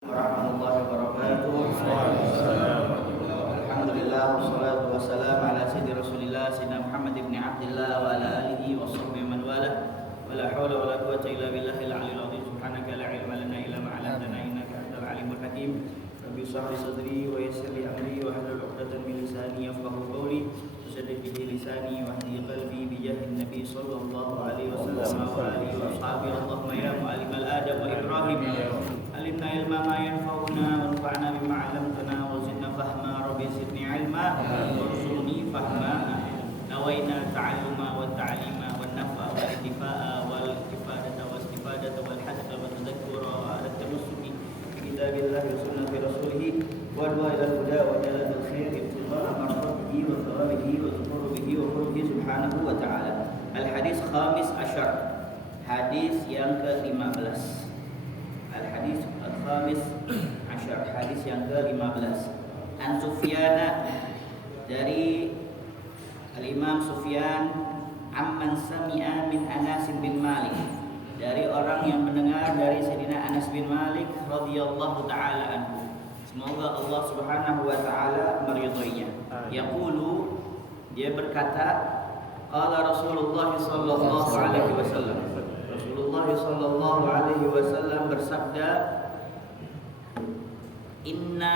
warahmatullahi wabarakatuh. Alhamdulillah wassalatu wassalamu ala sayyidi Rasulillah sayyidina Muhammad ibn Abdullah wa ala alihi wa sahbihi man wala. Wala haula wala quwwata illa billahil aliyyil azim. Subhanaka la ilma lana illa ma 'allamtana innaka antal alimul hakim. Rabbi shrah li sadri wa yassir li amri wa hlul 'uqdatam min lisani yafqahu qawli. Saddid bihi lisani wa hdi qalbi bi jahin nabi sallallahu alaihi wasallam wa alihi wa sahbihi. Allahumma ya mu'allimal adam wa Ibrahim علمنا علما ما ينفعنا وانفعنا بما علمتنا وزدنا فهما ربي زدني علما وارزقني فهما نوينا التعلم والتعليم والنفع والانتفاع والإفادة والاستفادة والحث والتذكر وعلى التمسك بكتاب الله وسنة رسوله والدعاء إلى الهدى وجلال الخير ابتغاء مرضاته وثوابه والظفر به وقربه سبحانه وتعالى. الحديث الخامس عشر, hadis yang ke-15. Al-hadis al-khamis asyar, hadis yang ke-15. An Sufyana, dari Al-Imam Sufyan, amman sami'a min Anas bin Malik, dari orang yang mendengar dari Sayyidina Anas bin Malik radhiyallahu taala anhu. Semoga Allah Subhanahu wa taala meridhoinya. Yaqulu, dia berkata, qala Rasulullah sallallahu alaihi wasallam, Rasulullah sallallahu alaihi wasallam bersabda, inna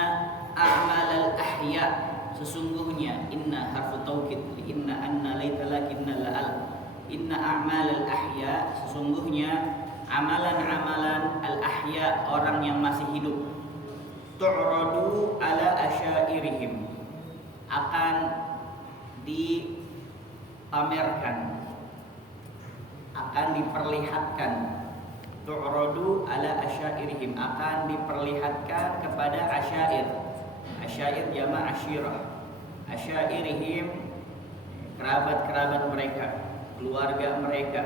a'malal ahya, sesungguhnya inna harfu taukid, inna anna laita lakinna la'al, inna a'malal ahya, sesungguhnya amalan-amalan al ahya, orang yang masih hidup, tu'radu ala asyairihim, akan dipamerkan, akan diperlihatkan, tu'radu ala asyairihim, akan diperlihatkan kepada asyair. Asyair jama' asyirah. Asyairihim, kerabat-kerabat mereka, keluarga mereka.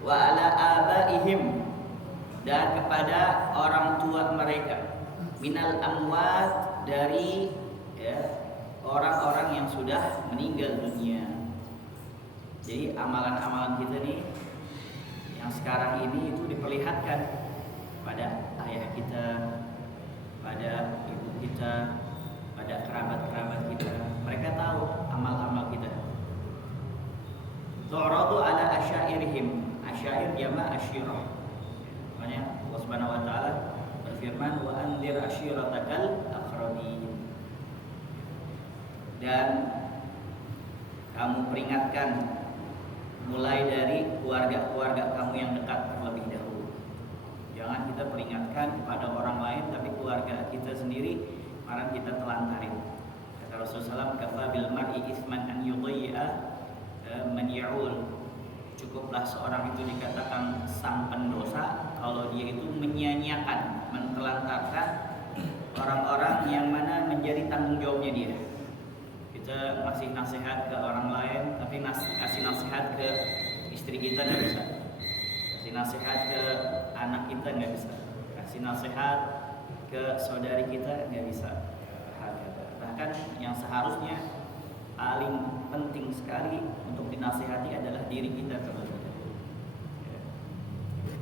Wa ala abaihim, dan kepada orang tua mereka. Minal amwat, dari orang-orang yang sudah meninggal dunia. Jadi amalan-amalan kita nih yang sekarang ini itu diperlihatkan pada ayah kita, pada ibu kita, pada kerabat-kerabat kita. Mereka tahu amal-amal kita. Tu'radu ala asyairihim. Asyair jama' asyirah. Makanya Allah Subhanahu wa taala berfirman, wa anzir ashiratakal aqrabin. Dan kamu peringatkan mulai dari keluarga-keluarga kamu yang dekat terlebih dahulu. Jangan kita peringatkan kepada orang lain, tapi keluarga kita sendiri malah kita telantarin. Kata Rasulullah SAW, kafa bil mar'i itsman an yudhi'a man ya'ul. Cukuplah seorang itu dikatakan sang pendosa kalau dia itu menyia-nyiakan, mentelantarkan orang-orang yang mana menjadi tanggung jawabnya dia. Kita ngasih nasihat ke orang lain, tapi kasih nasihat ke istri kita nggak bisa, kasih nasihat ke anak kita nggak bisa, kasih nasihat ke saudari kita nggak bisa. Bahkan yang seharusnya paling penting sekali untuk dinasihati adalah diri kita terlebih dahulu.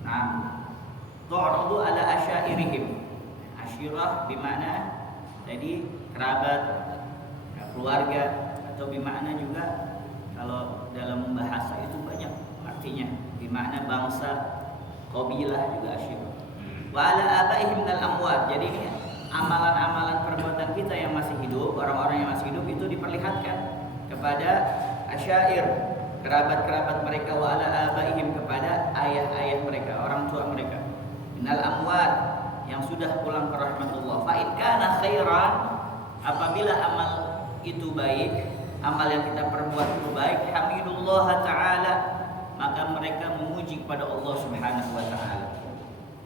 Nah, tu'radu ala asyairihim. Asyirah bimana jadi kerabat, keluarga, atau bimakna juga kalau dalam bahasa itu banyak artinya, bimakna bangsa, qabilah juga asyirah. Wa ala abaihim minal amwat, jadi ini amalan-amalan perbuatan kita yang masih hidup, orang-orang yang masih hidup itu diperlihatkan kepada asyair, kerabat-kerabat mereka, wa ala abaihim, kepada ayah-ayah mereka, orang tua mereka, minal amwat, yang sudah pulang ke rahmatullah. Fa in kana khairan, apabila amal itu baik, amal yang kita perbuat itu baik, hamidullah ta'ala, maka mereka memuji kepada Allah Subhanahu wa ta'ala.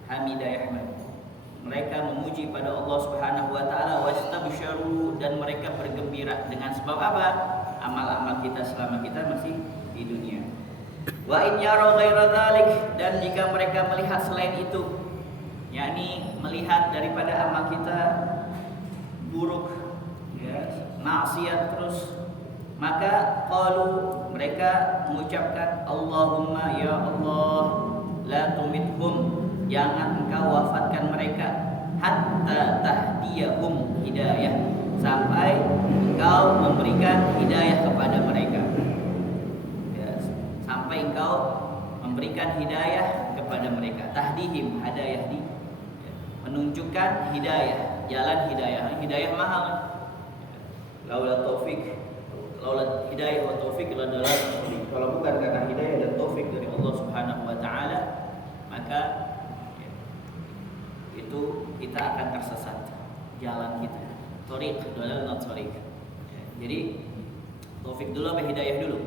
Hamidah yahmad, mereka memuji pada Allah Subhanahu wa ta'ala. Wastabsyaru, dan mereka bergembira dengan sebab apa? Amal-amal kita selama kita masih di dunia. Wa in yaraw ghaira dzalik, dan jika mereka melihat selain itu, yakni melihat daripada amal kita buruk, maksiat terus, maka qalu, mereka mengucapkan, Allahumma ya Allah, la tumithum, jangan engkau wafatkan mereka, hatta tahdiyahum hidayah, sampai engkau memberikan hidayah kepada mereka. Ya, sampai engkau memberikan hidayah kepada mereka. Tahdihim, hidayah di menunjukkan hidayah, jalan hidayah. Hidayah mahal. Laula taufik, laula hidayah wa taufik la dalal. Kalau bukan karena hidayah dan taufik dari Allah Subhanahu wa taala, maka itu kita akan tersesat jalan kita. Thoriq dalal not thoriq. Jadi taufik dulu apa hidayah dulu?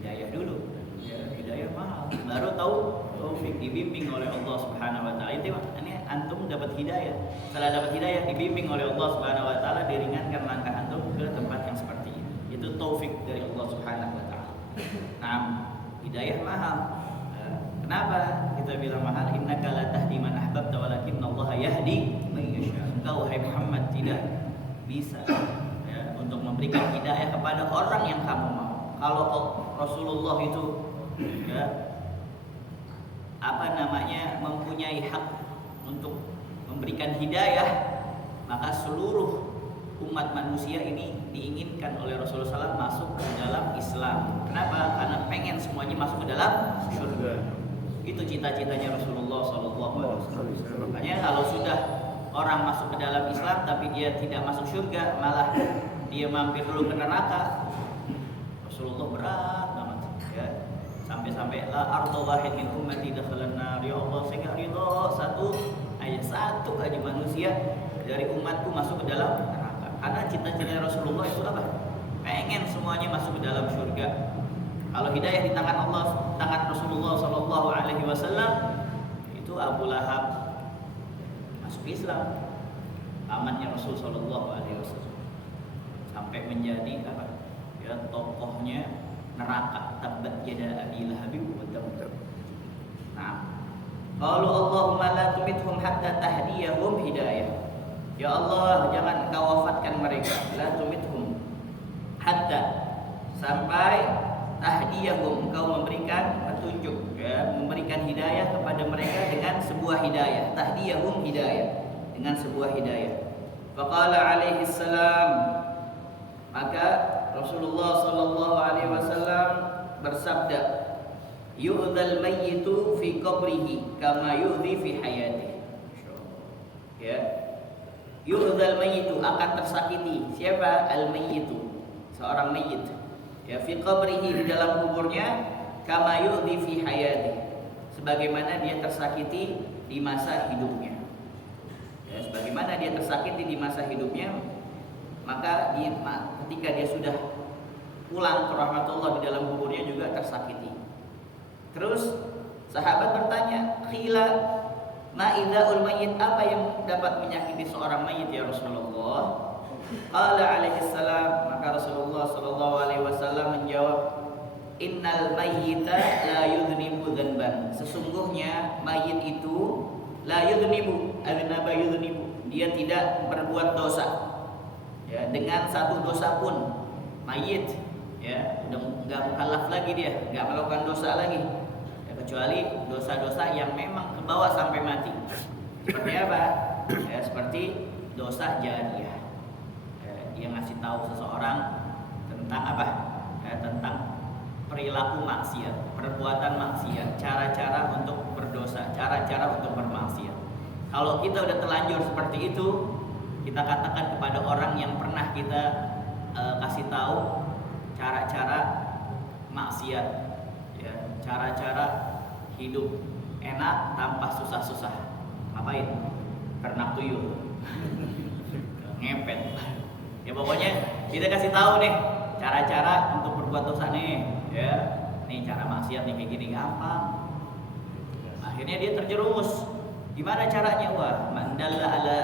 Hidayah dulu. Ya, hidayah mahal. Baru tahu taufik, dibimbing oleh Allah Subhanahu wa taala. Ini antum dapat hidayah. Setelah dapat hidayah, dibimbing oleh Allah Subhanahu wa taala, diringankan langkah antum ke tempat yang seperti ini. Itu taufik dari Allah Subhanahu wa taala. Nah, hidayah mahal. Kenapa kita bilang mahal? Innaka la tahdi man ahbabta walakinnallaha yahdi man yasha. Engkau wahai Muhammad tidak bisa untuk memberikan hidayah kepada orang yang kamu mau. Kalau Rasulullah itu mempunyai hak untuk memberikan hidayah, maka seluruh umat manusia ini diinginkan oleh Rasulullah SAW masuk ke dalam Islam. Kenapa? Karena pengen semuanya masuk ke dalam surga. Itu cita-citanya Rasulullah SAW. Makanya kalau sudah orang masuk ke dalam Islam tapi dia tidak masuk surga, malah dia mampir dulu ke neraka, Rasulullah berat banget ya. Sampai-sampai la arda wahid min ummati dakhalan nar. Ya Allah, saya enggak ridho satu aja manusia dari umatku masuk ke dalam neraka. Karena cita-cita Rasulullah itu apa? Pengen semuanya masuk ke dalam surga. Kalau hidayah di tangan Allah, tangan Rasulullah sallallahu alaihi wasallam, itu Abu Lahab masuk Islam. Pamannya Rasul sallallahu alaihi wasallam. Sampai menjadi apa? Ya, tokohnya neraka. Tabbat yada Abi Lahab wa tab. Nah, qalu Allahumma la tumithum hatta tahdiyahum hidayah. Ya Allah, jangan engkau wafatkan mereka. La tumithum hatta, sampai tahdiyahum, engkau memberikan petunjuk ya, memberikan hidayah kepada mereka dengan sebuah hidayah. Tahdiyahum hidayah, dengan sebuah hidayah. Faqala alaihi salam, maka Rasulullah sallallahu alaihi wasallam bersabda, yu'dzal mayyitu fi qabrihi kama yu'dzi fi hayatihi. Ya. Yu'dzal mayyitu, akan tersakiti. Siapa? Al mayyitu, seorang mayyit. Ya, fi qabrihi, di dalam kuburnya, kama yu'dzi fi hayatihi, sebagaimana dia tersakiti di masa hidupnya. Ya, sebagaimana dia tersakiti di masa hidupnya, maka ketika dia sudah pulang ke rahmatullah di dalam kuburnya juga tersakiti. Terus sahabat bertanya, "Qila ma idza'ul mayyit?" Apa yang dapat menyakiti seorang mayit ya Rasulullah? Qala alaihi salam, maka Rasulullah sallallahu alaihi wasallam menjawab, "Innal mayyita la yudhnibu dzanban." Sesungguhnya mayit itu la yudhnibu, adznaba yudhnibu, dia tidak berbuat dosa. Ya, dengan satu dosa pun mayit ya udah enggak mukallaf lagi, dia enggak melakukan dosa lagi. Ya, kecuali dosa-dosa yang memang ke bawah sampai mati. Seperti apa? Ya, seperti dosa jariyah. Dia ngasih tahu seseorang tentang apa? Ya, tentang perilaku maksiat, perbuatan maksiat, cara-cara untuk berdosa, cara-cara untuk bermaksiat. Kalau kita udah terlanjur seperti itu, kita katakan kepada orang yang pernah kita kasih tahu cara-cara maksiat, ya, cara-cara hidup enak tanpa susah-susah. Ngapain? Ternak tuyul, ngepet. Ya pokoknya kita kasih tahu nih cara-cara untuk berbuat dosa nih, ya. Nih cara maksiat nih kayak gini, gampang. Akhirnya dia terjerumus. Gimana caranya? Wah, man dalla ala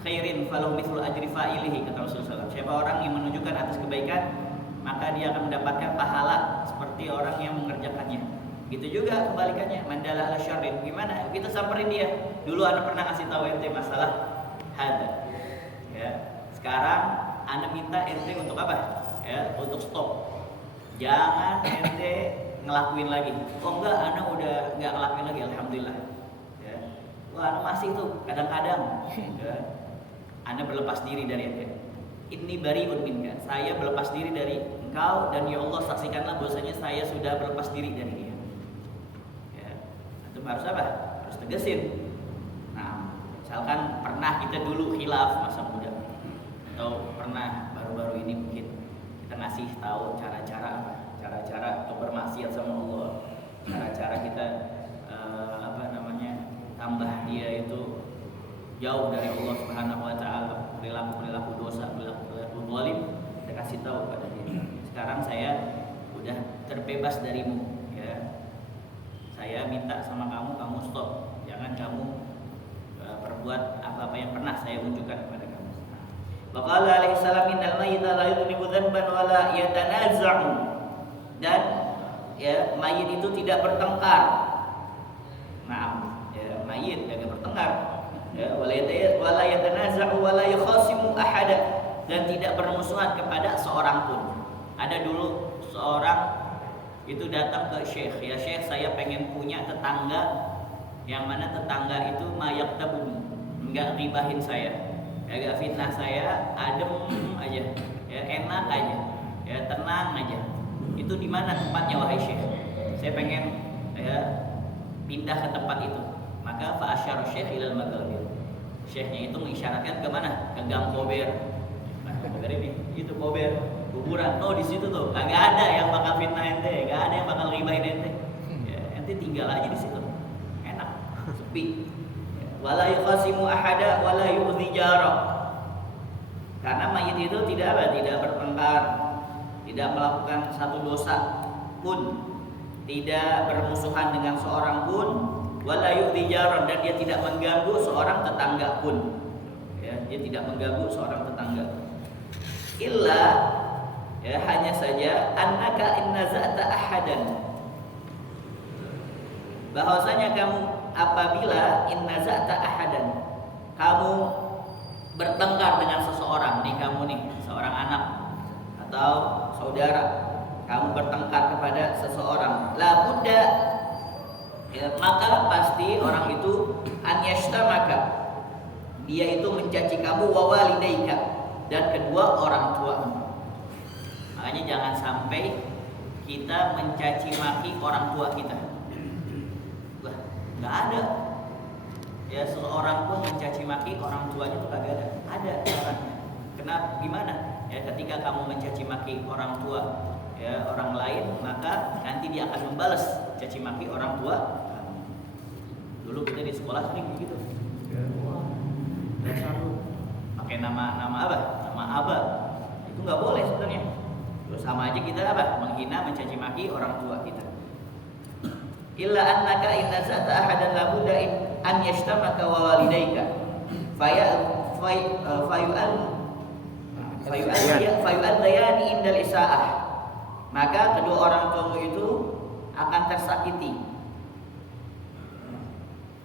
khairin falahu mithlu ajri fa'ilihi, kata Rasulullah SAW. Siapa orang yang menunjukkan atas kebaikan, maka dia akan mendapatkan pahala seperti orang yang mengerjakannya. Gitu juga kebalikannya, man dalla ala syarrin. Gimana? Kita samperin dia. Dulu Anda pernah ngasih tahu ente masalah hada. Ya. Sekarang Anda minta ente untuk apa? Ya, untuk stop. Jangan ente ngelakuin lagi. Oh enggak, Anda udah enggak ngelakuin lagi, alhamdulillah. Ya. anu masih tuh kadang-kadang ya, Anda berlepas diri dari ente. Inni bari'un minka, saya berlepas diri dari engkau, dan ya Allah saksikanlah bahwasanya saya sudah berlepas diri dari dia. Ya, itu harus apa? Harus tegesin. Nah, misalkan pernah kita dulu khilaf masa muda, atau pernah baru-baru ini mungkin kita ngasih tahu cara-cara apa? Cara-cara untuk bermaksiat sama Allah, cara-cara kita tambah dia itu jauh dari Allah Subhanahu wa taala, perilaku dosa, perilaku zalim, kita kasih tahu pada dia. Sekarang saya udah terbebas darimu, ya. Saya minta sama kamu, kamu stop. Jangan kamu perbuat apa-apa yang pernah saya unjukkan kepada kamu. Wa qala alaihi salam innal mayyita la yudnibu dhanban wa la yatanaza'u. Dan ya, mayit itu tidak bertengkar. Nah, mayit jangan bertengkar, ya, wala yatanaza'u wala yukhasimu ahada, dan tidak bermusuhan kepada seorang pun. Ada dulu seorang itu datang ke syekh, ya syekh, saya pengen punya tetangga yang mana tetangga itu mayaktabun, enggak ribahin saya, enggak fitnah saya, adem aja, ya enak aja, ya tenang aja. Itu di mana tempatnya wahai syekh? Saya pengen ya pindah ke tempat itu. Maka fa'asyara syekh ilal maghabir. Syekhnya itu mengisyaratkan ke mana? Ke gang kober. Nah, kober ini, itu kober, kuburan. Oh, di situ tuh. Enggak ada yang bakal fitnah ente, enggak ada yang bakal ribahin ente. Ya, ente tinggal aja di situ. Enak, sepi. Wala yukhasimu ahada wala yu'dhi jara. Karena mayit itu tidak apa? Tidak bertengkar, tidak melakukan satu dosa pun, tidak bermusuhan dengan seorang pun, wala yu'dhi jaran, dan dia tidak mengganggu seorang tetangga pun. Ya, dia tidak mengganggu seorang tetangga. Illa, ya hanya saja annaka innaza'ta ahadan. Bahwasanya kamu apabila innaza'ta ahadan, kamu bertengkar dengan seseorang, nih kamu nih, seorang anak atau saudara, kamu bertengkar kepada seseorang, la budda, ya, maka pasti orang itu an yashtamaka, dia itu mencaci kamu, wa walidaika, dan kedua orang tuamu. Makanya jangan sampai kita mencaci maki orang tua kita. Lah, enggak ada. Ya, seorang pun mencaci maki orang tuanya itu kagak ada. Ada caranya. Kenapa? Gimana? Ya, ketika kamu mencaci maki orang tua, ya orang lain, maka nanti dia akan membalas caci maki orang tua. Dulu kita di sekolah sering begitu. Wah, dasar lu pakai nama apa? Nama abah. Itu nggak boleh sebenarnya. Terus sama aja kita apa? Menghina, mencaci maki orang tua kita. Illa annaka inna zata ahadan la budda an yashtamaka wa walidaika fayu'an dayani indal isaah, maka kedua orang tuamu itu akan tersakiti,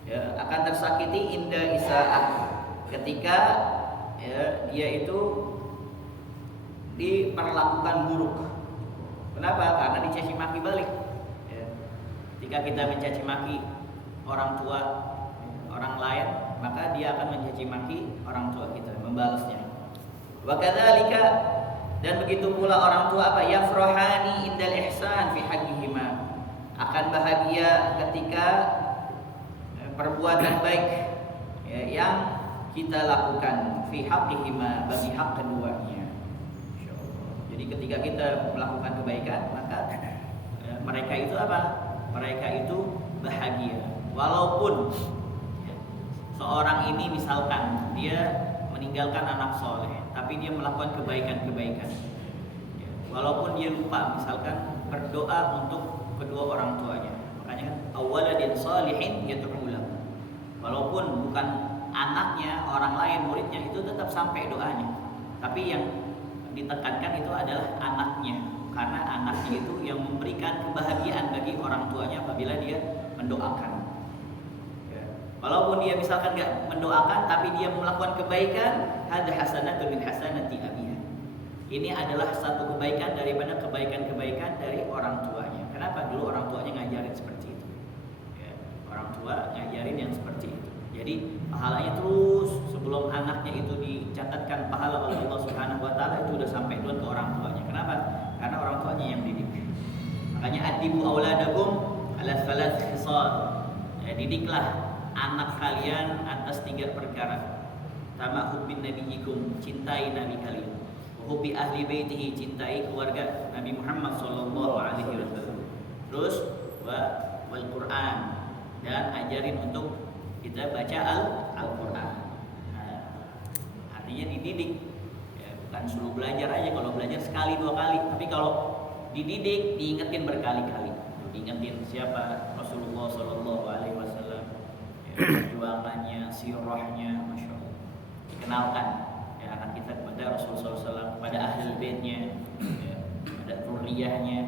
ya, akan tersakiti inda isaah, ketika ya, dia itu diperlakukan buruk. Kenapa? Karena dicaci maki balik. Ya. Ketika kita mencaci maki orang tua orang lain, maka dia akan mencaci maki orang tua kita, membalasnya. Wa kadzalika, dan begitu pula orang tua apa? Yafrahani indal ihsan fi haqqihima, akan bahagia ketika perbuatan baik ya, yang kita lakukan fi haqqihima, bagi hak keduanya. Jadi ketika kita melakukan kebaikan, maka mereka itu apa? Mereka itu bahagia. Walaupun seorang ini misalkan dia meninggalkan anak soleh, tapi dia melakukan kebaikan-kebaikan, ya, walaupun dia lupa misalkan berdoa untuk kedua orang tuanya. Makanya kan awaladin salihin yad'u lahu, walaupun bukan anaknya, orang lain, muridnya, itu tetap sampai doanya. Tapi yang ditekankan itu adalah anaknya, karena anaknya itu yang memberikan kebahagiaan bagi orang tuanya apabila dia mendoakan. Walaupun dia misalkan enggak mendoakan, tapi dia melakukan kebaikan, hadza hasanatun min hasanati abiha. Ini adalah satu kebaikan daripada kebaikan-kebaikan dari orang tuanya. Kenapa? Dulu orang tuanya ngajarin seperti itu. Ya, orang tua ngajarin yang seperti itu. Jadi pahalanya terus sebelum anaknya itu dicatatkan pahala oleh Allah Subhanahu wa taala itu udah sampai duluan ke orang tuanya. Kenapa? Karena orang tuanya yang didik. Makanya adibu auladakum ala thalath khisal. Ya, didiklah anak kalian atas 3 perkara. Pertama, hubbin nabiyyikum, cintai nabi kalian. Hubbi ahli baitihi, cintai keluarga Nabi Muhammad sallallahu alaihi wasallam. Terus wal Quran, dan ajarin untuk kita baca Al-Quran. Nah, artinya dididik, ya, bukan suruh belajar aja. Kalau belajar sekali 2 kali, tapi kalau dididik diingetin berkali-kali. Diingetin siapa Rasulullah sallallahu alaihi wasallam, ya, perjuangannya, sirahnya, masya Allah. Dikenalkan ya anak kita kepada Rasulullah SAW, kepada ahli baitnya, ya, pada dzurriyyahnya,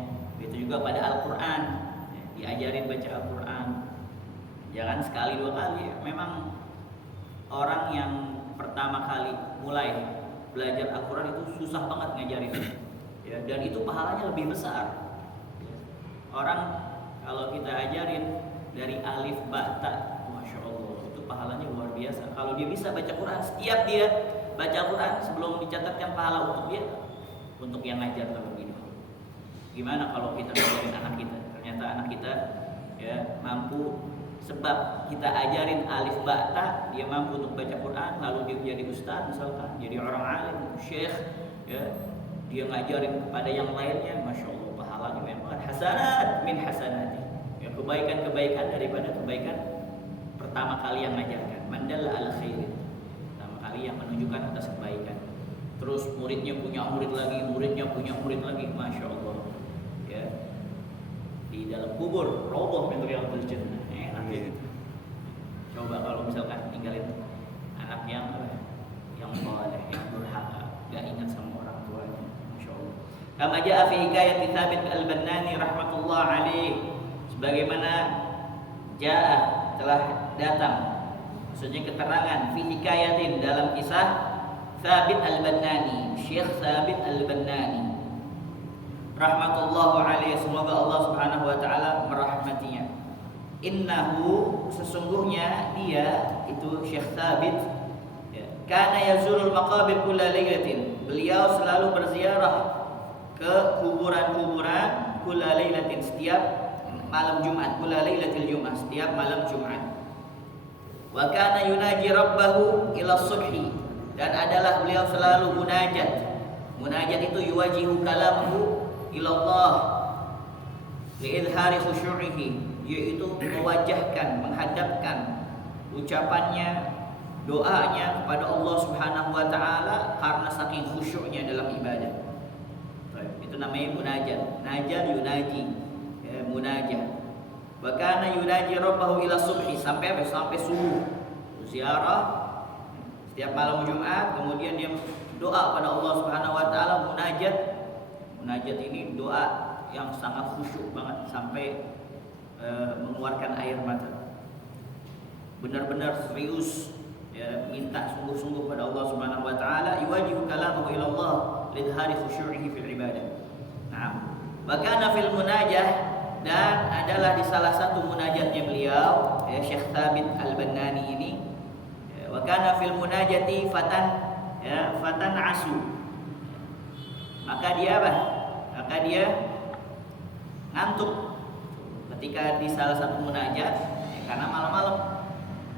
itu juga pada Al-Quran, ya, diajarin baca Al-Quran. Jangan sekali 2 kali. Ya. Memang orang yang pertama kali mulai belajar Al-Quran itu susah banget ngajarin, ya, dan itu pahalanya lebih besar. Ya. Orang kalau kita ajarin dari alif ba ta, masya Allah, itu pahalanya luar biasa. Kalau dia bisa baca Quran, setiap dia baca Quran sebelum dicatatkan pahala untuk dia, untuk yang ngajar terlebih dahulu. Gimana kalau kita ngajarin anak kita? Ternyata anak kita ya mampu, sebab kita ajarin alif ba ta, dia mampu untuk baca Quran, lalu dia jadi ustaz misalkan, jadi orang alim, syekh, ya, dia ngajarin kepada yang lainnya, masya Allah, pahalanya memang hasanat min hasanati, ya, kebaikan-kebaikan daripada kebaikan pertama kali yang ngajarkan. Mandalla ala khairin, pertama kali yang menunjukkan atas kebaikan. Terus muridnya punya murid lagi, muridnya punya murid lagi, masya Allah, ya, di dalam kubur raudhah min riyadhil jannah. Coba kalau misalkan tinggalin anak yang saleh, yang durhaka, gak ingat sama orang tuanya, masya Allah. Kama jaa fi hikayat Tsabit al-Bannani rahmatullah alaih, sebagaimana jaa telah datang, maksudnya keterangan fi hikayatin dalam kisah Tsabit al-Bannani, Syekh Tsabit al-Bannani rahmatullah alaih, semoga Allah Subhanahu wa taala merahmatinya. Innahu, sesungguhnya dia itu Syekh Tsabit, ya, kana yazurul maqabir kulla lailatin, beliau selalu berziarah ke kuburan-kuburan kulla lailatin, setiap malam Jumat, kulla lailatil Jumat, setiap malam Jumat. Wa kana yunaji rabbahu ila subhi, dan adalah beliau selalu munajat. Munajat itu yuwajihu kalamahu ila Allah li'idhari khusyu'ihi, yaitu mewajahkan, menghadapkan ucapannya, doanya kepada Allah Subhanahu wa taala karena saking khusyuknya dalam ibadah. Itu namanya munajat. Najat yunaji, ya, munajat. Wa kana yunaji rabbahu ila subhi, sampai subuh. Ziarah setiap malam Jumat, kemudian dia doa pada Allah Subhanahu wa taala, munajat. Munajat ini doa yang sangat khusyuk banget sampai mengeluarkan air mata, benar-benar serius, ya, minta sungguh-sungguh pada Allah Subhanahu wa taala, yuwajihu kalamahu ila Allah lidhari khusyu'ihi fil ibadah. Naam. Wa kana fil munajah, dan adalah di salah satu munajatnya beliau, ya, Syekh Tsabit al-Bannani ini, ya, wa kana fil munajati fatan, ya, fatan asu. Maka dia apa? Maka dia ngantuk ketika di salah satu munajat, ya, karena malam-malam,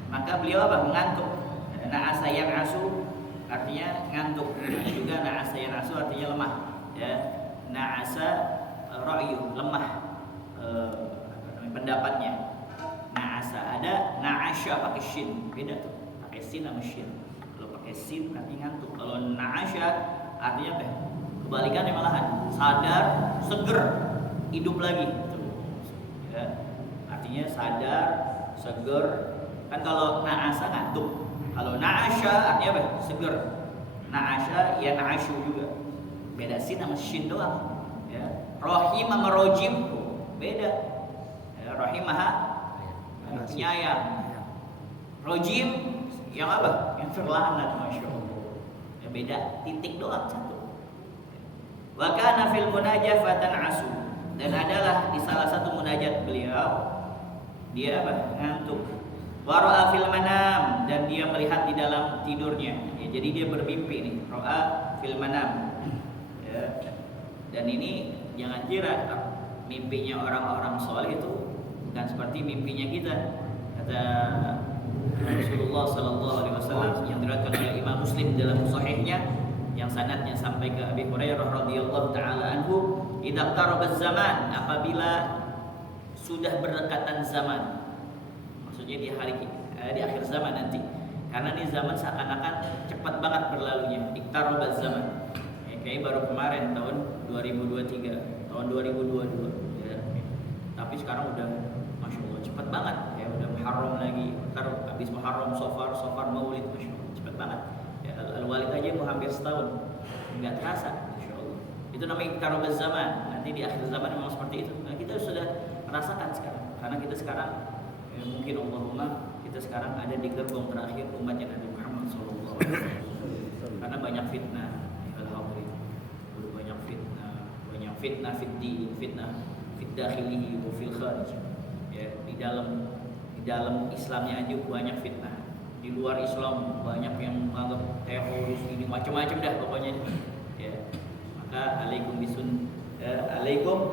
maka beliau apa? Mengantuk. Na'asa yang asu artinya ngantuk, juga na'asa yang asu artinya lemah, ya. Na'asa ra'yu, lemah pendapatnya. Na'asa, ada na'asya pakai shin, beda tuh, pakai sin sama shin. Kalau pakai sin artinya ngantuk, kalau na'asya artinya apa? Kebalikannya malahan, sadar, seger, hidup lagi. Artinya sadar, seger. Kan kalau na'asa ngantuk, kalau na'asya artinya apa? Seger. Na'asya ya na'asyu juga, beda sin sama shin doang, ya. Rahim sama rojim beda, ya, rahimah penyayang, rojim yang apa? Yang terlaknat, masya Allah, ya, beda titik doang, satu. Wa kana fil munajah fatan asu, dan adalah di salah satu munajat beliau dia apa? Ngantuk. Wa ra'a fil manam, dan dia melihat di dalam tidurnya. Ya, jadi dia bermimpi nih, ra'a fil manam. Ya. Dan ini jangan kira mimpinya orang-orang soleh itu bukan seperti mimpinya kita. Kata Rasulullah sallallahu alaihi wasallam yang diriwayatkan oleh Imam Muslim dalam sahihnya yang sanadnya sampai ke Abi Hurairah radhiyallahu taala anhu, idza qaraba zaman, apabila sudah berdekatan zaman. Maksudnya di akhir zaman nanti. Karena di zaman seakan-akan cepat banget berlalunya. Iqtarabaz zaman. Kayak baru kemarin tahun 2023, tahun 2022 ya. Tapi sekarang udah Masya Allah cepat banget ya, udah Muharram lagi, ntar habis Muharram Safar Maulid, Masya Allah cepat banget ya. Al-Walid aja mau hampir setahun, nggak terasa, Masya Allah. Itu namanya iqtarabaz zaman. Nanti di akhir zaman memang seperti itu. Nah, kita sudah merasakan sekarang, karena kita sekarang mungkin Allahumma kita sekarang ada di gerbong terakhir umatnya Nabi Muhammad SAW. Karena banyak fitnah. Fitnah fitdi, fitnah fid dakhilihi wa fil kharij. Ya, di dalam Islamnya aja banyak fitnah. Di luar Islam banyak yang menganggap teroris ini macam-macam dah pokoknya. Ya. Maka alaikum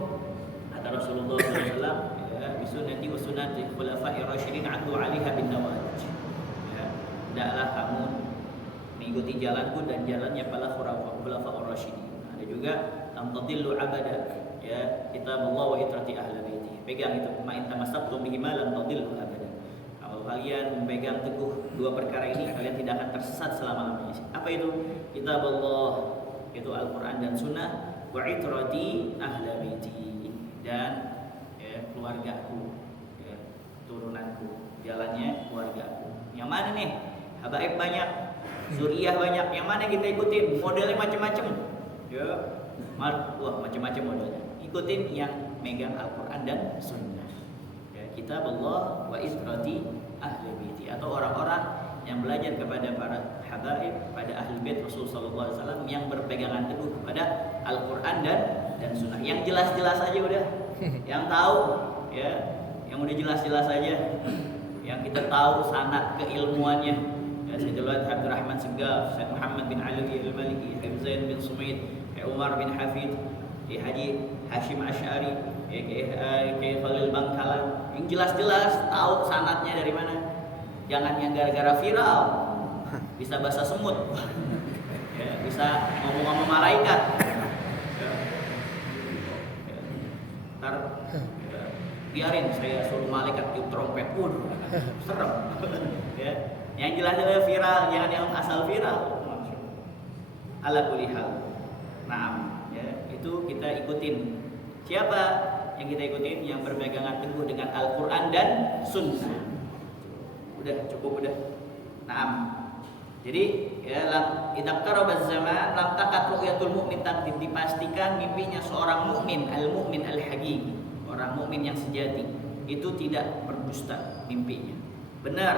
kata Rasulullah SAW, ya, bisunnati wa sunnati khulafa'i rasyidin 'addu 'alaiha bin nawajid. Ya, hendaklah kamu mengikuti jalanku dan jalannya para khulafa'ur rasyidin. Ada juga lam tadillu abada, ya, kitabullah wa itrati ahli baiti. Pegang itu, ma in tamassaktum bihi ma lam tadillu abada. Kalau kalian memegang teguh dua perkara ini, kalian tidak akan tersesat selama-lamanya. Apa itu? Kitabullah, itu Al-Qur'an dan Sunnah, wa itrati ahli baiti, dan ya, keluargaku, ya, turunanku, jalannya keluargaku. Yang mana nih? Habaib banyak, zuriyah banyak. Yang mana kita ikutin? Modelnya macam-macam. Ya. Wah, macam-macam modelnya. Ikutin yang megang Al-Quran dan Sunnah. Ya, kitabullah wa itrati ahli baiti, atau orang-orang yang belajar kepada para habaib, pada ahli bait Rasulullah sallallahu alaihi wasallam, yang berpegangan teguh kepada Al-Quran dan Sunnah. Yang jelas-jelas aja udah, yang tahu, ya, yang udah jelas-jelas aja, yang kita tahu sanad keilmuannya. Ya, Sayyidul Abdurrahman Segaf, Sayyid Muhammad bin Ali al-Maliki, Habib Zain bin Sumaid, Umar bin Hafid, Haji Hashim Asy'ari, Kiai Khalil Bangkalan, yang jelas-jelas tahu sanadnya dari mana. Jangan yang gara-gara viral bisa bahasa semut, ya, bisa ngomong sama malaikat, ya. Ntar ya, biarin saya suruh malaikat tiup trompet pun serem. Ya. Yang jelas-jelas viral, jangan yang asal viral. Ala kulli hal. Nah, ya, itu kita ikutin. Siapa yang kita ikutin? Yang berpegangan teguh dengan Al-Quran dan Sunnah. Udah, cukup udah. Naam. Jadi, ya, idza qaraba zaman lam takat ru'yatul mu'min taqdim, dipastikan mimpinya seorang mukmin, al-mu'min al-haqiqi, orang mukmin yang sejati, itu tidak berdusta mimpinya. Benar,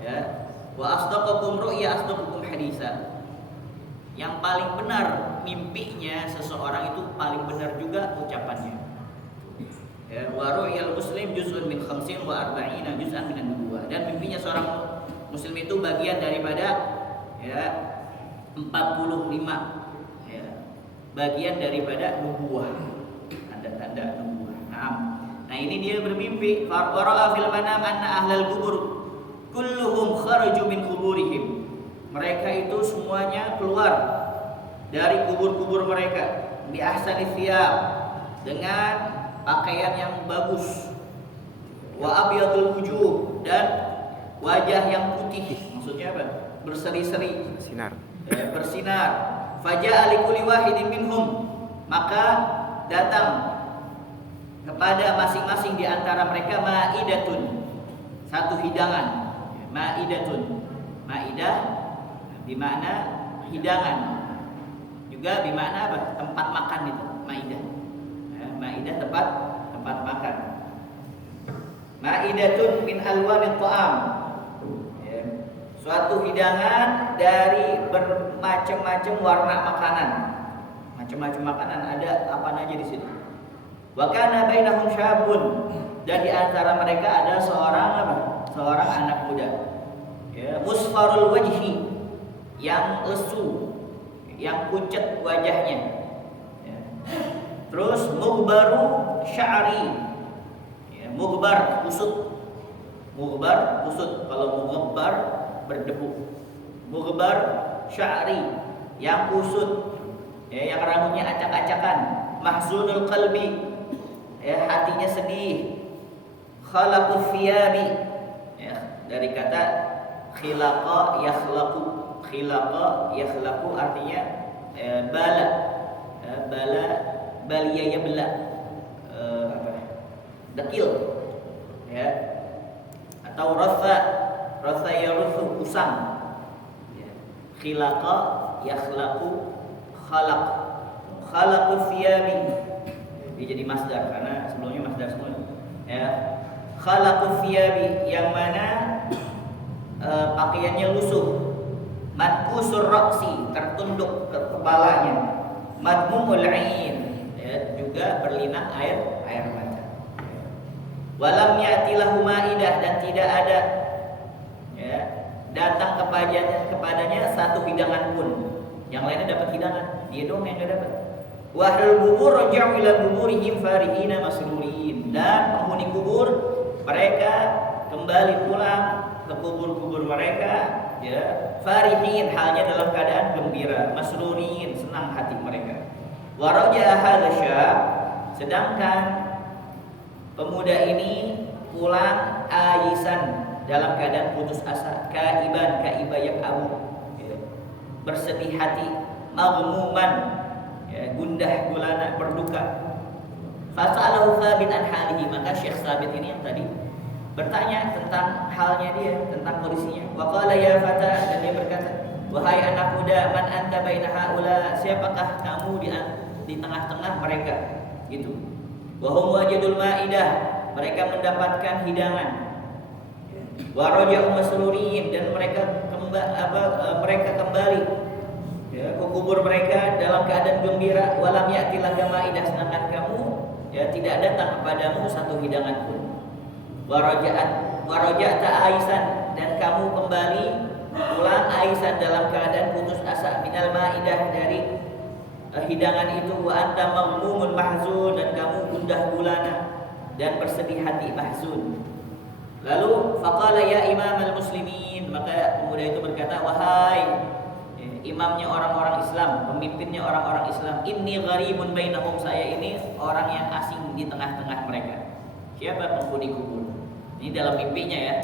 ya. Wa asdaqakum ru'ya asdaqukum haditsa. Yang paling benar mimpinya seseorang itu paling benar juga ucapannya. Ya, wa ru'yal muslim juz'un min 50 wa 40 juz'an min an-nubuwah. Dan mimpinya seorang muslim itu bagian daripada, ya, 45, ya, bagian daripada nubuwah. Tanda-tanda nubuwah. Nah, ini dia bermimpi, fa qara'a fil manam anna ahlal qubur kulluhum kharaju min quburihim. Mereka itu semuanya keluar dari kubur-kubur mereka, bi ahsani thiyab, dengan pakaian yang bagus, wa abyadul wujuh, dan wajah yang putih. Maksudnya apa? Berseri-seri, bersinar. Faja'a likulli wahidin minhum, maka datang kepada masing-masing di antara mereka ma'idatun, satu hidangan. Ma'idatun, ma'idah bermakna hidangan, juga bermakna apa? Tempat makan itu, maidah. Ya, maidah tempat makan. Maidatun min alwanit ta'am. Ya, suatu hidangan dari bermacam-macam warna makanan. Macam-macam makanan, ada apa aja di sini. Wa kana bainahum syabun, dan di antara mereka ada seorang apa? seorang anak muda. Ya, musfarul wajhi, yang lesu, yang pucat wajahnya. Ya. Terus mughbaru sya'ri. Ya, mughbar kusut. Mughbar kusut, kalau mughbar berdebu. Mughbar sya'ri, yang kusut, ya, yang rambutnya acak-acakan. Mahzunul qalbi, ya, hatinya sedih. Khalaqu thiyabi, ya, dari kata khilaqa yakhlaqu. Khilaqa yakhlaqu artinya bala, bala, baliyaya bela, dekil, ya, atau ratha yaruthu, usang. Ya. Khilaqa yakhlaqu khalaq, khalaqu thiyabi, dia jadi masdar karena sebelumnya masdar semua. Ya, khalaqu thiyabi, yang mana pakaiannya lusuh. Mankusur ra'si, tertunduk ke kepalanya. Madmumul ain, ya, juga berlinang air mata. Walam ya'ti lahu ma'idah, dan tidak ada, ya, datang kepadanya satu hidangan pun. Yang lainnya dapat hidangan, dia dong yang enggak dapat. Wahlul kubur raja'u ila kuburihim farihina masrurin, dan penghuni kubur mereka kembali pulang ke kubur-kubur mereka, ya, farihin, halnya dalam keadaan gembira, masrurin, senang hati mereka. Wa raja'a hadzal syab, sedangkan pemuda ini pulang aisan, dalam keadaan putus asa, kaiban, kaiba yak'abu, ya, bersedih hati, maghmuman, ya, gundah gulana, berduka. Fas'alahu Thabit an halihi, maka Syekh Thabit ini yang tadi bertanya tentang halnya dia, tentang kondisinya. Wa qala ya fata, dan dia berkata, wahai anak muda, man anta baina haula, siapakah kamu di tengah-tengah mereka? Gitu. Wa hum wajadul ma'idah, mereka mendapatkan hidangan. Wa raja'u masrurin, dan mereka kembali, ya, ke kubur mereka dalam keadaan gembira. Walam ya'ti laka ma'idah, sedangkan kamu, ya, tidak datang kepadamu satu hidangan pun. Waraja'ta aisan, dan kamu kembali pulang aisan dalam keadaan putus asa, minal ma'idah, dari hidangan itu. Wa anta maghmumun mahzun, dan kamu gundah gulana dan bersedih hati, mahzun. Lalu faqala ya imamal muslimin, maka pemuda itu berkata, wahai imamnya orang-orang Islam, pemimpinnya orang-orang Islam, inni gharibun bainahum, saya ini orang yang asing di tengah-tengah mereka. Siapa? Penghuni kubur. Ini dalam mimpinya, ya.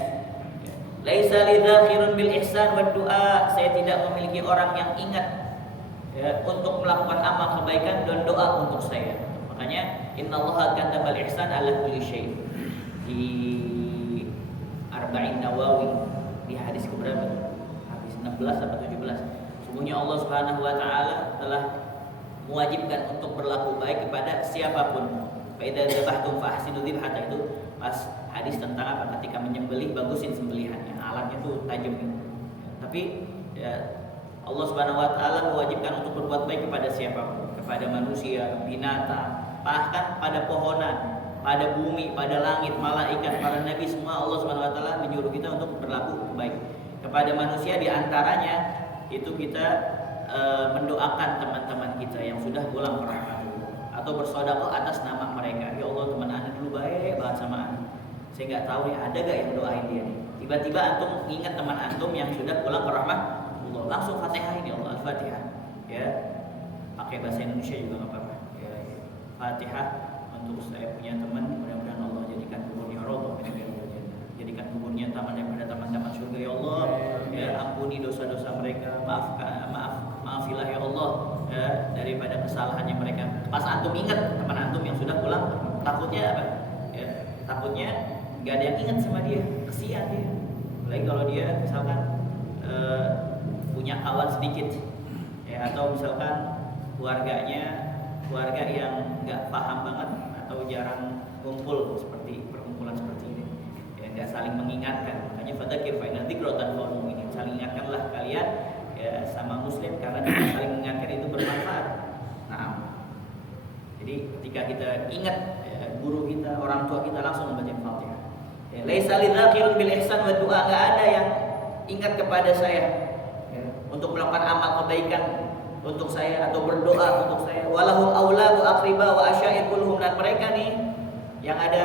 Laisa lidzakhirun bil ihsan wad du'a, saya tidak memiliki orang yang ingat, ya, untuk melakukan amal kebaikan dan doa untuk saya. Makanya innallaha katabal ihsan ala kulli syai. Di Arba'in Nawawi, di hadis keberapa? Hadis 16 atau 17. Sungguhnya Allah Subhanahu wa taala telah mewajibkan untuk berlaku baik kepada siapapun. Fa idza dzabhtum fa ahsinu dzibhata, itu pas hadis tentang apa? Ketika menyembelih, bagusin sembelihannya, alatnya tuh tajam gitu. Tapi, ya, Allah Subhanahu wa taala mewajibkan untuk berbuat baik kepada siapapun, kepada manusia, binatang, bahkan pada pohonan, pada bumi, pada langit, malaikat, para nabi, semua Allah Subhanahu wa taala menyuruh kita untuk berlaku baik. Kepada manusia di antaranya itu kita mendoakan teman-teman kita yang sudah pulang ke rahmatullah, atau bersedekah atas nama mereka. Ya Allah, teman Anda dulu baik banget sama Anda. Saya nggak tahu nih, ada gak yang doain dia nih. Tiba-tiba antum ingat teman antum yang sudah pulang ke rahmatullah, langsung Fatihah ini, Allah Al-Fatihah. Ya, pakai bahasa Indonesia juga nggak apa-apa. Ya, Fatihah untuk saya punya teman, mudah-mudahan Allah jadikan kuburnya roboh, jadikan kuburnya taman daripada taman-taman surga, ya Allah. Ya, ampuni dosa-dosa mereka, maafilah ya Allah, ya, daripada kesalahannya mereka. Pas antum ingat teman antum yang sudah pulang, takutnya apa? Ya, takutnya nggak ada yang ingat sama dia, kesian dia. Apalagi kalau dia misalkan punya kawan sedikit, ya, atau misalkan keluarga yang nggak paham banget atau jarang kumpul seperti perkumpulan seperti ini, ya, nggak saling mengingatkan. Makanya fadzakir fa inna dzikra tanfa'ul mu'minin, saling ingatkanlah kalian, ya, sama muslim, karena dengan saling mengingatkan itu bermanfaat. Nah, jadi ketika kita ingat, ya, guru kita, orang tua kita, langsung membaca Fatihah. Ya, laisa lidzakirun bil ihsan wa du'a, enggak ada yang ingat kepada saya ya, untuk melakukan amal kebaikan untuk saya atau berdoa untuk saya. Walahum auladu aqriba wa asyair kulluhum, dan mereka nih yang ada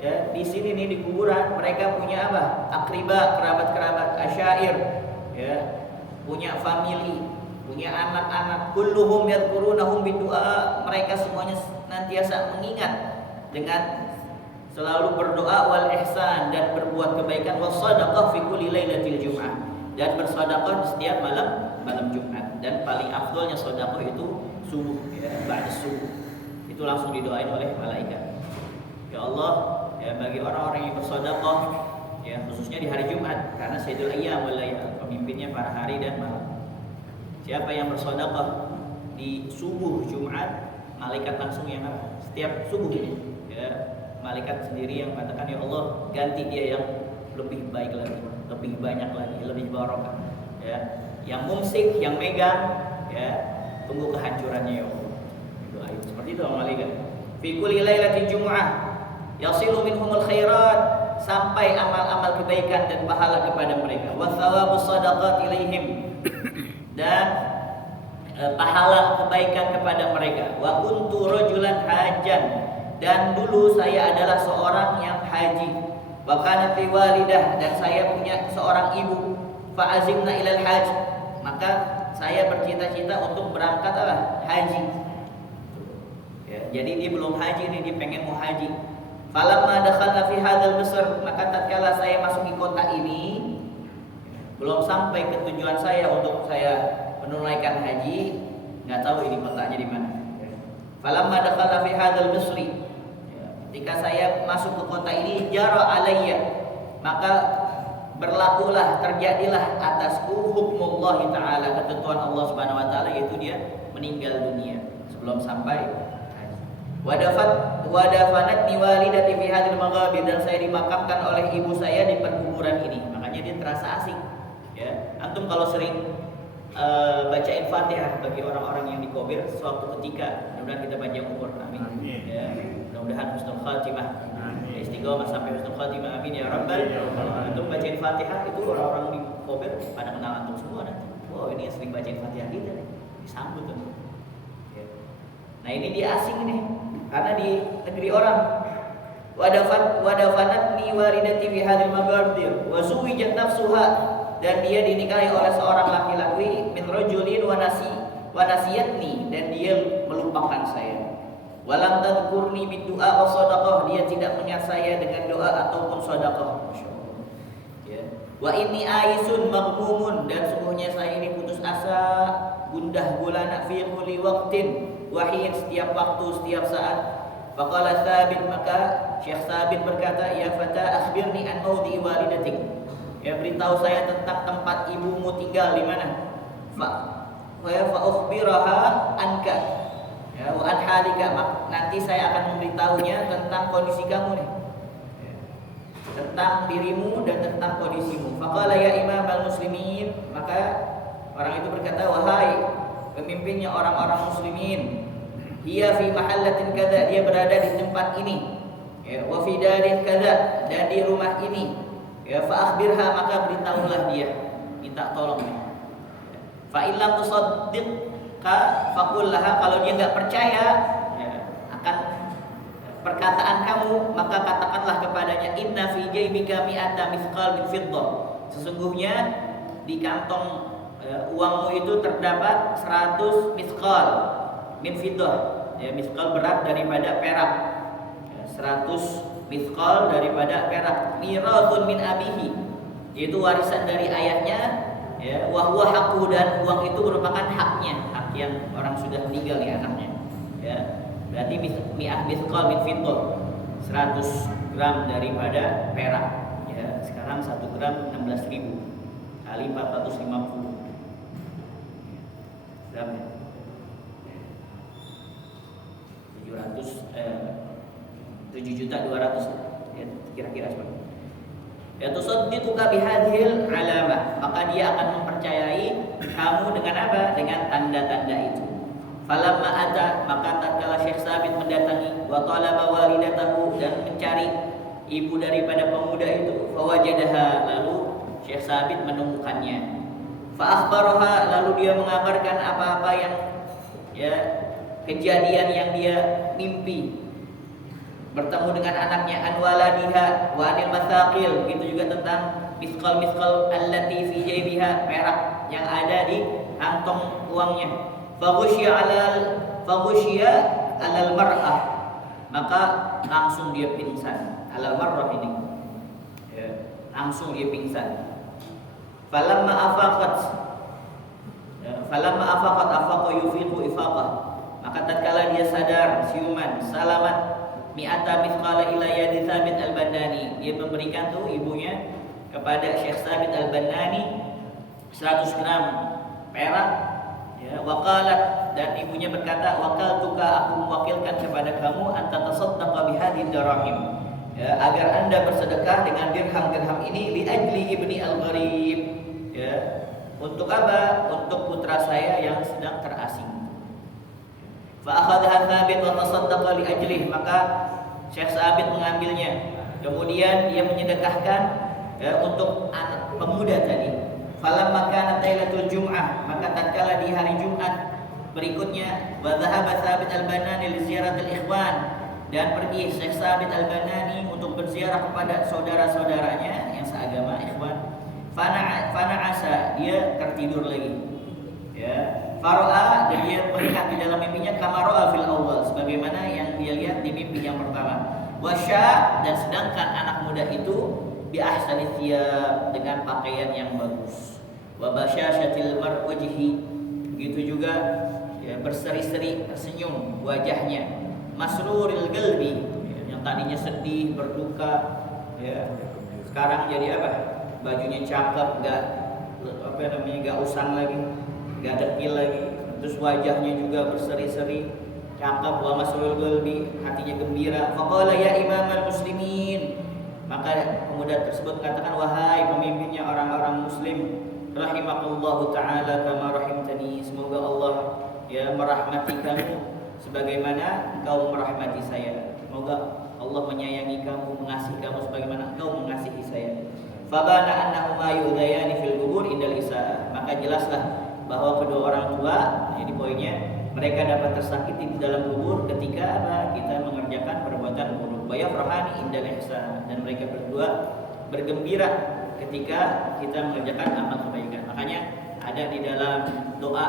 ya di sini nih di kuburan, mereka punya apa? Aqriba, kerabat-kerabat, asyair ya, punya family, punya anak-anak. Kulluhum yadhkurunahum bidu'a, mereka semuanya senantiasa mengingat dengan selalu berdoa wal ihsan dan berbuat kebaikan, was shadaqah fi kulli lailatul jum'ah, dan bersedekah di setiap malam Jumat. Dan paling afdolnya sedekah itu subuh ya, ba'da subuh. Itu langsung didoain oleh malaikat. Ya Allah, ya bagi orang-orang yang bersedekah ya khususnya di hari Jumat karena Sayyidul Ayyam wal Layal, pemimpinnya para hari dan malam. Siapa yang bersedekah di subuh Jumat, malaikat langsung yang setiap subuh ini ya, malaikat sendiri yang mengatakan ya Allah ganti dia yang lebih baik lagi, lebih banyak lagi, lebih barokah ya. Yang mumsik, yang megang ya, tunggu kehancurannya ya Allah. Doain seperti itu malaikat. Fi kulli lailatin jumu'ah yasilu minhumul khairat, sampai amal-amal kebaikan dan pahala kepada mereka. Wa thawabus shadaqat ilaihim, dan pahala kebaikan kepada mereka. Wa kuntu rajulan hajan, dan dulu saya adalah seorang yang haji. Wa kanat li walidah, dan saya punya seorang ibu. Fa azimna ilal hajj, maka saya bercita-cita untuk berangkat haji. Ya, jadi dia belum haji nih, dia pengen mau haji. Falamma dakhalna fi hadzal misr, maka tatkala saya masuki kota ini, belum sampai ke tujuan saya untuk saya menunaikan haji, nggak tahu ini kotanya di mana. Falamma dakhalna fi hadzal misri, ketika saya masuk ke kota ini, jara alayya, maka berlakulah, terjadilah atasku hukmullah taala, ketentuan Allah Subhanahu wa taala, yaitu dia meninggal dunia sebelum sampai haji. Wadafanat walidati fi hadhil maghabir, dan saya dimakamkan oleh ibu saya di perkuburan ini. Makanya dia terasa asing. Ya, antum kalau sering bacain Fatihah bagi orang-orang yang dikubur suatu ketika, mudah-mudahan kita panjang umur, amin. Ya, mudah-mudahan husnul khatimah, istiqomah sampai husnul khatimah, amin ya rabbal. Kalau antum bacain Fatihah, itu orang-orang dikubur pada kenal antum semua nanti. Wow, ini yang sering bacain Fatihah kita nih, disambut tuh. Ya. Nah ini dia asing nih, karena di negeri orang. Wadafanatni waridati fi hadhil maghabir wa zuwijat nafsuha, dan dia dinikahi oleh seorang laki-laki min rajulin wa nasiyatni, dan dia melupakan saya. Walam tadhkurni biddu'a wa shadaqah, dia tidak mengingat saya dengan doa ataupun sedekah. Masyaallah. Ya. Wa inni aisun maghmumun, dan sungguhnya saya ini putus asa, gundah gulana fi kulli waqtin wa hin, setiap waktu, setiap saat. Faqala Tsabit, maka Syekh Tsabit berkata, ya fata akhbirni an maudhi walidatik, ya beritahu saya tentang tempat ibumu tinggal di mana. Fa ukhbiraha anka, ya wa an halika, nanti saya akan memberitahunya tentang kondisi kamu nih, tentang dirimu dan tentang kondisimu. Faqala ya imam al-muslimin, maka orang itu berkata, wahai pemimpinnya orang-orang muslimin, hiya fi mahallatin kadza, dia berada di tempat ini, ya wa fi darin kadza, dan di rumah ini, ya fa akhbirha, maka beritahulah dia, minta tolong nih. Fa illam tusaddiqka faqul laha, kalau dia enggak percaya ya, akan perkataan kamu, maka katakanlah kepadanya, inna fi jaybika mi'ata mithqal min fiddah, sesungguhnya di kantong uangmu itu terdapat 100 mithqal min fiddah, ya mithqal berat daripada perak, ya, 100 mithqal daripada perak. Mirathun min abihi, yaitu warisan dari ayahnya, ya wa huwa haqqu, dan uang itu merupakan haknya, hak yang orang sudah meninggal ya anaknya, ya berarti mi'ah mithqal min fiddah, 100 gram daripada perak, ya sekarang 1 gram 16.000 kali 450 gram, 7.200.000 ya, kira-kira seperti itu. Ya tusaddiquka bihadhil alamah, maka dia akan mempercayai kamu dengan apa? Dengan tanda-tanda itu. Falamma ata, maka tatkala Syekh Tsabit mendatangi, wa talaba walidatahu, dan mencari ibu daripada pemuda itu. Fawajadaha, lalu Syekh Sabit menemukannya. Fa akhbaraha, lalu dia mengabarkan apa-apa yang kejadian yang dia mimpi. Bertemu dengan anaknya, an waladiha wa anil mathaqil, gitu juga tentang misqal allati fi jaybiha, perak yang ada di kantong uangnya. Faghushiya alal mar'ah, maka langsung dia pingsan. Alal mar'ah ini langsung dia pingsan. Falamma afaqat afaqa yufiqu ifaqah, maka tatkala dia sadar, siuman, salamat, mi'ata mithqala ila yadi Thabit al-Banani, dia memberikan tuh ibunya kepada Syekh Thabit al-Banani 100 gram perak, waqalat, dan ibunya berkata, waqaltuka, aku mewakilkan kepada kamu, anta tasaddaqa bihadhihi darahim, agar anda bersedekah dengan dirham-dirham ini, li ajli ibni al-gharib, untuk apa? Untuk putra saya yang sedang terasing. Fa akhadha Thabit wa tasaddaqa li ajlih, maka Syekh Sabit mengambilnya, kemudian dia menyedekahkan untuk anak pemuda tadi. Falamma kanat lailatul jum'ah, maka tatkala di hari Jumat berikutnya, wa dhahaba Thabit al-Banani li ziyaratil ikhwan, dan pergi Syekh Thabit al-Banani untuk berziarah kepada saudara-saudaranya yang seagama, ikhwan. Fana'asa, dia tertidur lagi. Faro'a, dan dia melihat di dalam mimpinya kama ro'a fil awal, sebagaimana yang dia lihat di mimpi yang pertama. Wasya, dan sedangkan anak muda itu bi ahsani thiyab, dengan pakaian yang bagus. Wa basyashatil marwajhi, begitu juga berseri-seri, tersenyum wajahnya. Masruril qalbi, yang tadinya sedih, berduka, sekarang jadi apa? Bajunya cakep, enggak usang lagi, enggak dekil lagi. Terus wajahnya juga berseri-seri, cakep. Wa masruril qalbi, hatinya gembira. Faqala ya imamal muslimin, maka pemuda tersebut mengatakan, wahai pemimpinnya orang-orang muslim, rahimakallahu ta'ala kama rahimtani, semoga Allah merahmati kamu sebagaimana engkau merahmati saya. Semoga Allah menyayangi kamu, mengasihi kamu sebagaimana engkau mengasihi saya. Fabana annahuma yudayani fil qubur indal isa'ah, maka jelaslah bahwa kedua orang tua, jadi poinnya, mereka dapat tersakiti di dalam kubur ketika kita mengerjakan perbuatan buruk. Wa yafrahani indal ihsan, dan mereka berdua bergembira ketika kita mengerjakan amal kebaikan. Makanya ada di dalam doa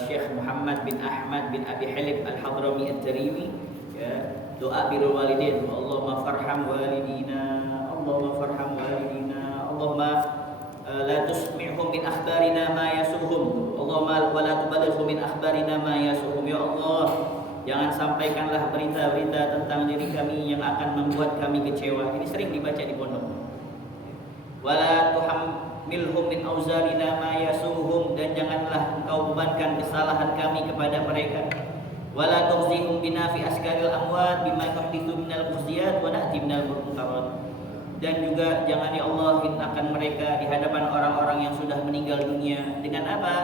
Syekh Muhammad bin Ahmad bin Abi Halib al-Hadrami at-Tarimi, doa birrul walidain, Allahumma farham walidina, Allahumma farham walidina, Allahumma la tusmi'hum min akhbarina ma yasuhum, Allahumma wa la tubalighhum min akhbarina ma yasuhum. Ya Allah, jangan sampaikanlah berita-berita tentang diri kami yang akan membuat kami kecewa. Ini sering dibaca di pondok. Wala tuhammilhum min auzarina ma yasuhum, dan janganlah engkau bebankan kesalahan kami kepada mereka. Wala tughzihum bina fi askaril amwat bima tuhditsu minal mukhziyat wa na'ti minal munkarat, dan juga jangan ya Allah hinakan mereka di hadapan orang-orang yang sudah meninggal dunia dengan apa?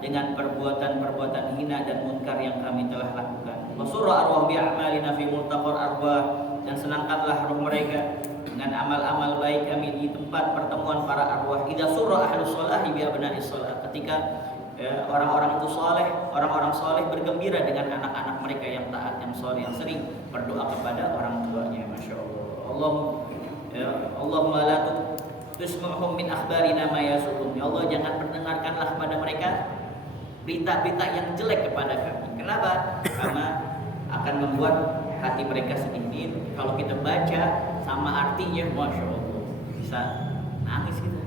Dengan perbuatan-perbuatan hina dan munkar yang kami telah lakukan. Wasurra arwah bi a'malina fi multaqar arwah, dan senangkanlah roh mereka dengan amal-amal baik kami di tempat pertemuan para arwah. Idza surra ahlus sholahi bi abna'is sholah, ketika orang-orang itu saleh, orang-orang saleh bergembira dengan anak-anak mereka yang taat, yang saleh, yang sering berdoa kepada orang tuanya. Masya Allah. Allahumma la tusma'hum min akhbarina ma yasuhum. Ya Allah, jangan perdengarkanlah kepada mereka berita-berita yang jelek kepada kami. Kenapa? Karena akan membuat hati mereka sedih. Kalau kita baca sama artinya, Masya Allah, bisa nangis kita,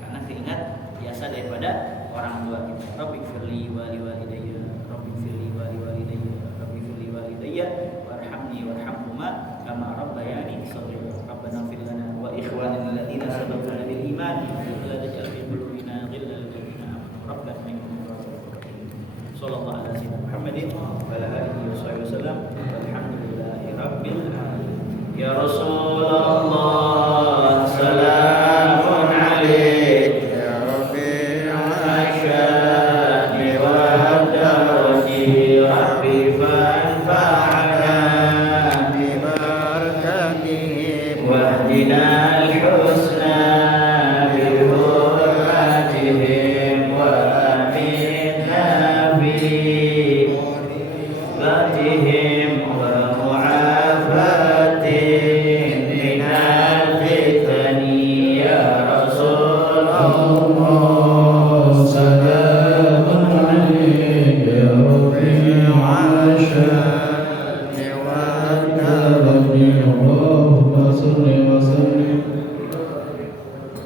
karena keingat biasa daripada orang tua kita. Rabbi firli wali walidayya, Rabbi firli wali walidayya, Rabbi firli walidayya, warhamni warhamhuma kama rabbayani shaghira. Rabbana fir lana wa ikhwanina alladziina sabaquna bil iman wa la taj'al fi qulubina ghillan lil ladzina amanu rabbana innaka ra'ufur rahim. Sallallahu ala sayyidina Muhammadin wa ala alihi wa sahbihi wasallam. Walhamdulillahi rabbil alamin. Ya Rasul